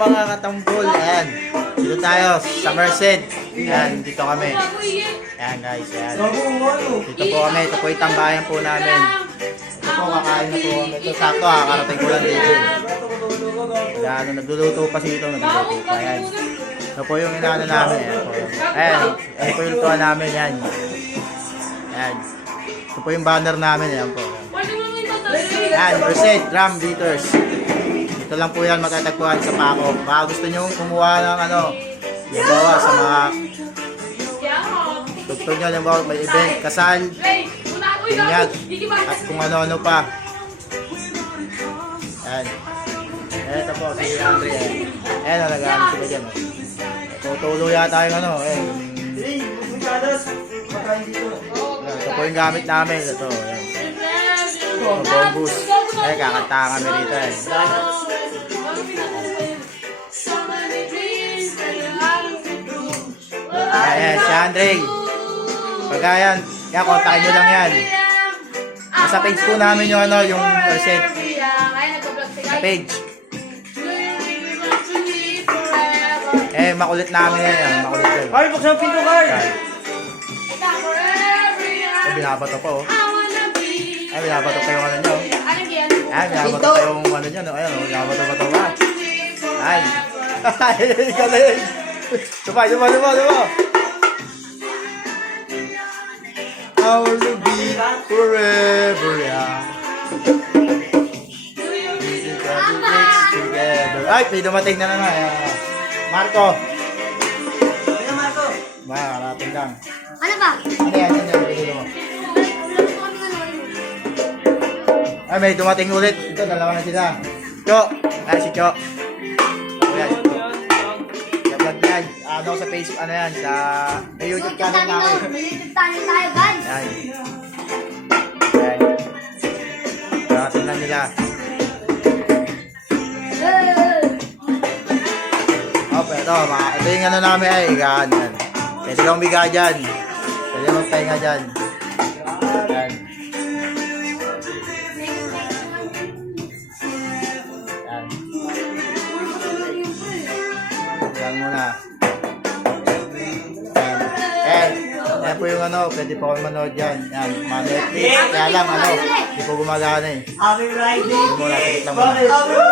mga katambol. Ayan. Dito tayo sa Merced. Ayan, dito kami. Ayan guys, ayan. Dito po kami. Ito po yung tambayan po namin. Ito po, kakain na po kami. Ito sakto ha, karating ko lang dito. Ayan, nagluluto pa siya ito. Nagluluto pa. Ayan. Ito po yung inaano namin. Ayan po. Ayan, ito po yung lutuan namin. Ayan. Ayan. Ito po yung banner namin. Ayan po. Ayan, Merced Drum Beaters. Ito lang po yan matatagpuan sa Paco. Baka gusto nyo kumuha ng ano, halimbawa sa mga doktor nyo, halimbawa may event, kasal, binyag, at kung ano-ano pa. Ayan. Ito po, si Andre. Ayan, nalagaan sila dyan. Tutulo yata yung ano. Ayan. Ito po yung gamit namin. Ito. Ayan. Ito, bombus. Ayan, kakanta kami rito. Ayan, si Andre. Pagka yan, kontakin nyo lang yan. Sa page po namin yung ano, yung Merced. Sa page. Makulit namin yan. Makulit yan. Ay, buksan ang pinto, Carl! Binabato pa, oh. Ay, binabato pa yung ano nyo. Ay, binabato pa yung ano nyo. Ayan, binabato pa. Ay. Ay, galing. Lupa. I will be forever young. Ay, may dumating na naman. Marco. Ano, Marco? Marating lang. Ano ba? Ano yan? Bigyan mo. Ay, may dumating ulit. Ito, dalawa na sila. Cho. Ay, si Cho. Ayan. Vlog yan. Ano sa Facebook, ano yan? Sa YouTube channel namin. May YouTube channel tayo, guys. Ayan. Ayan. Dumating lang nila. Ito yung ano namin ay ganyan. Pwede kang biga dyan. Pwede magpahinga dyan. Yan. Yan. Yan muna. Yan. Yan po yung ano, pwede po kami manood dyan. Yan, mga Netflix. Kaya lang ano, hindi po gumagana eh. Happy Friday! Hindi mo, natikit lang muna.